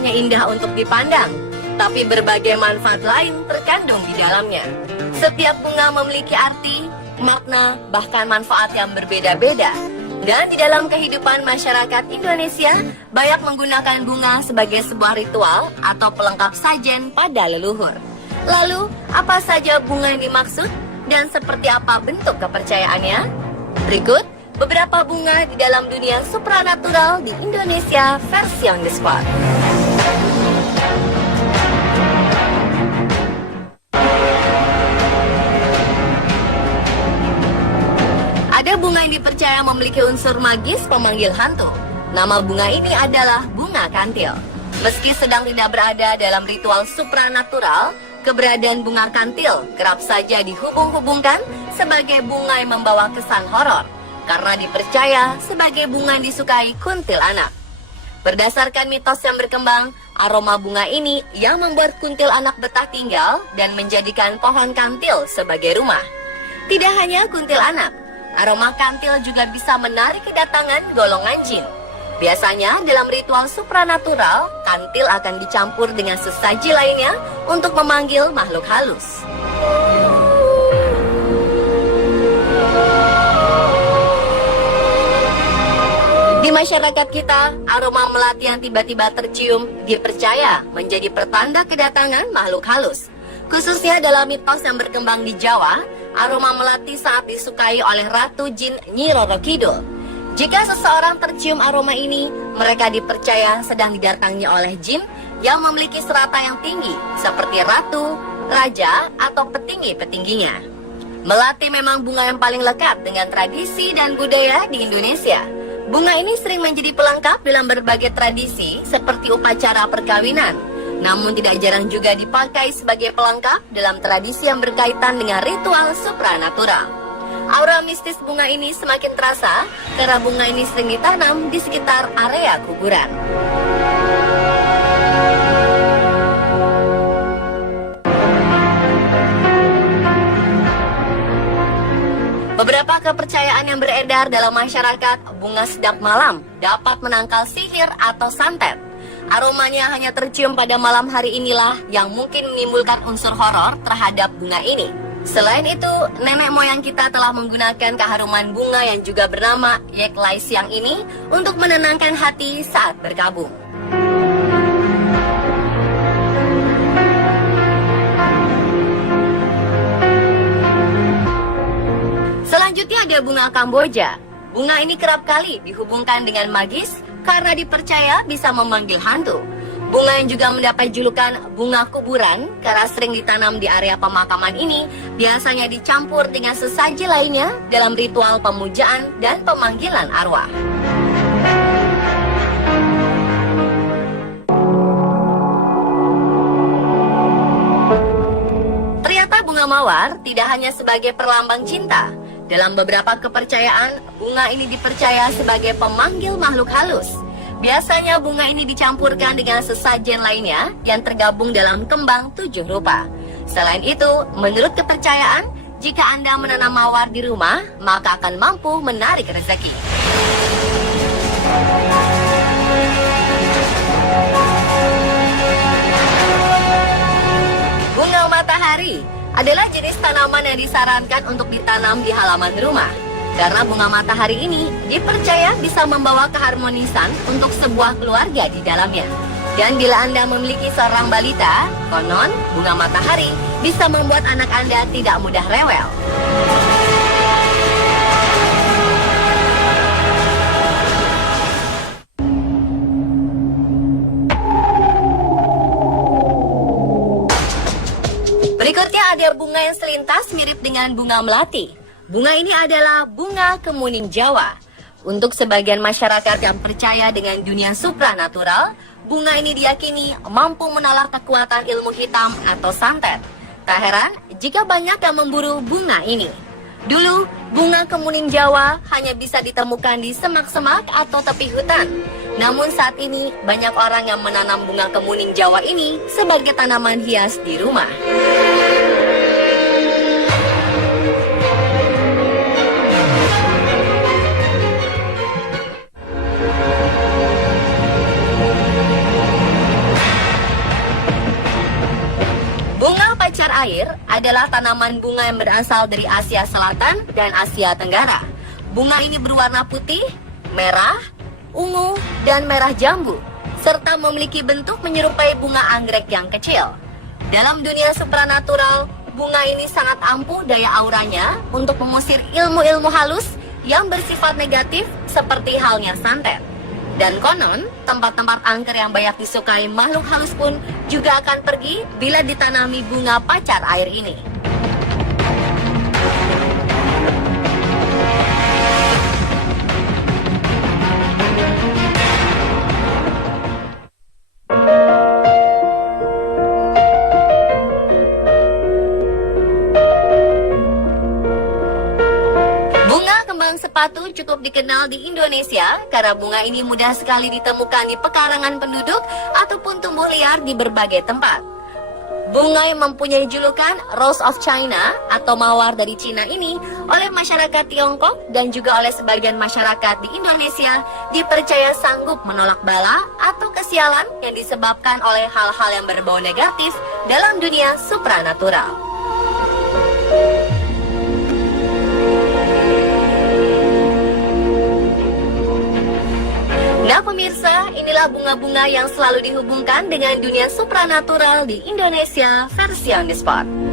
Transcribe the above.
hanya indah untuk dipandang, tapi berbagai manfaat lain terkandung di dalamnya. Setiap bunga memiliki arti, makna, bahkan manfaat yang berbeda-beda. Dan di dalam kehidupan masyarakat Indonesia, banyak menggunakan bunga sebagai sebuah ritual atau pelengkap sajen pada leluhur. Lalu, apa saja bunga yang dimaksud dan seperti apa bentuk kepercayaannya? Berikut beberapa bunga di dalam dunia supranatural di Indonesia versi on the spot. Ada bunga yang dipercaya memiliki unsur magis pemanggil hantu. Nama bunga ini adalah bunga kantil. Meski sedang tidak berada dalam ritual supranatural, keberadaan bunga kantil kerap saja dihubung-hubungkan sebagai bunga yang membawa kesan horor, karena dipercaya sebagai bunga yang disukai kuntilanak. Berdasarkan mitos yang berkembang, aroma bunga ini yang membuat kuntilanak betah tinggal dan menjadikan pohon kantil sebagai rumah. Tidak hanya kuntilanak, aroma kantil juga bisa menarik kedatangan golongan jin. Biasanya dalam ritual supranatural, kantil akan dicampur dengan sesaji lainnya untuk memanggil makhluk halus. Di masyarakat kita, aroma melati yang tiba-tiba tercium dipercaya menjadi pertanda kedatangan makhluk halus. Khususnya dalam mitos yang berkembang di Jawa, aroma melati sangat disukai oleh Ratu Jin Nyi Roro Kidul. Jika seseorang tercium aroma ini, mereka dipercaya sedang didatangi oleh jin yang memiliki serata yang tinggi, seperti ratu, raja, atau petinggi-petingginya. Melati memang bunga yang paling lekat dengan tradisi dan budaya di Indonesia. Bunga ini sering menjadi pelengkap dalam berbagai tradisi seperti upacara perkawinan. Namun tidak jarang juga dipakai sebagai pelengkap dalam tradisi yang berkaitan dengan ritual supranatural. Aura mistis bunga ini semakin terasa karena bunga ini sering ditanam di sekitar area kuburan. Beberapa kepercayaan yang beredar dalam masyarakat, bunga sedap malam dapat menangkal sihir atau santet. Aromanya hanya tercium pada malam hari inilah yang mungkin menimbulkan unsur horor terhadap bunga ini. Selain itu, nenek moyang kita telah menggunakan keharuman bunga yang juga bernama Yek Lai Siang ini untuk menenangkan hati saat berkabung. Selanjutnya ada bunga Kamboja. Bunga ini kerap kali dihubungkan dengan magis karena dipercaya bisa memanggil hantu. Bunga yang juga mendapat julukan bunga kuburan karena sering ditanam di area pemakaman ini biasanya dicampur dengan sesaji lainnya dalam ritual pemujaan dan pemanggilan arwah. Ternyata bunga mawar tidak hanya sebagai perlambang cinta. Dalam beberapa kepercayaan, bunga ini dipercaya sebagai pemanggil makhluk halus. Biasanya bunga ini dicampurkan dengan sesajen lainnya yang tergabung dalam kembang 7 rupa. Selain itu, menurut kepercayaan, jika Anda menanam mawar di rumah, maka akan mampu menarik rezeki. Bunga matahari adalah jenis tanaman yang disarankan untuk ditanam di halaman rumah. Karena bunga matahari ini dipercaya bisa membawa keharmonisan untuk sebuah keluarga di dalamnya. Dan bila Anda memiliki seorang balita, konon bunga matahari bisa membuat anak Anda tidak mudah rewel. Berikutnya ada bunga yang selintas mirip dengan bunga melati. Bunga ini adalah bunga kemuning Jawa. Untuk sebagian masyarakat yang percaya dengan dunia supranatural, bunga ini diyakini mampu menolak kekuatan ilmu hitam atau santet. Tak heran jika banyak yang memburu bunga ini. Dulu, bunga kemuning Jawa hanya bisa ditemukan di semak-semak atau tepi hutan. Namun saat ini, banyak orang yang menanam bunga kemuning Jawa ini sebagai tanaman hias di rumah. adalah tanaman bunga yang berasal dari Asia Selatan dan Asia Tenggara. Bunga ini berwarna putih, merah, ungu, dan merah jambu, serta memiliki bentuk menyerupai bunga anggrek yang kecil. Dalam dunia supranatural, bunga ini sangat ampuh daya auranya untuk mengusir ilmu-ilmu halus yang bersifat negatif seperti halnya santet. Dan konon, tempat-tempat angker yang banyak disukai makhluk halus pun juga akan pergi bila ditanami bunga pacar air ini. Sepatu cukup dikenal di Indonesia karena bunga ini mudah sekali ditemukan di pekarangan penduduk ataupun tumbuh liar di berbagai tempat. Bunga yang mempunyai julukan Rose of China atau mawar dari Cina ini oleh masyarakat Tiongkok dan juga oleh sebagian masyarakat di Indonesia dipercaya sanggup menolak bala atau kesialan yang disebabkan oleh hal-hal yang berbau negatif dalam dunia supranatural. Nah pemirsa, inilah bunga-bunga yang selalu dihubungkan dengan dunia supranatural di Indonesia versi on the spot.